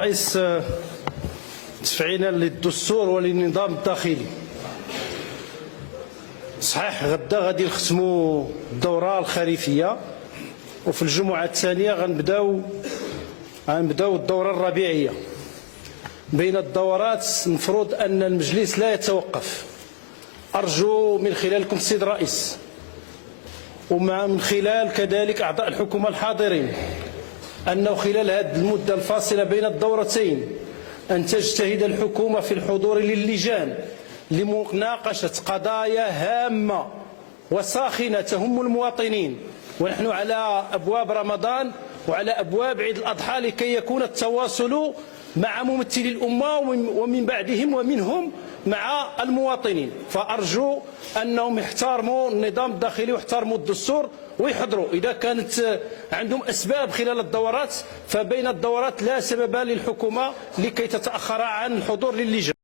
رئيس تفعيلا للدستور وللنظام الداخلي. صحيح غدا غادي نختموا الدورة الخريفية، وفي الجمعة الثانية غنبداو الدورة الربيعية. بين الدورات المفروض أن المجلس لا يتوقف. أرجو من خلالكم السيد الرئيس ومن خلال كذلك أعضاء الحكومة الحاضرين أنه خلال هذه المدة الفاصلة بين الدورتين أن تجتهد الحكومة في الحضور للجان لمناقشة قضايا هامة وساخنة تهم المواطنين، ونحن على أبواب رمضان وعلى أبواب عيد الأضحى، لكي يكون التواصل مع ممثلي الأمة ومن بعدهم ومنهم مع المواطنين. فأرجو أنهم يحترموا النظام الداخلي ويحترموا الدستور ويحضروا. إذا كانت عندهم أسباب خلال الدورات، فبين الدورات لا سبب للحكومة لكي تتأخر عن الحضور للجان.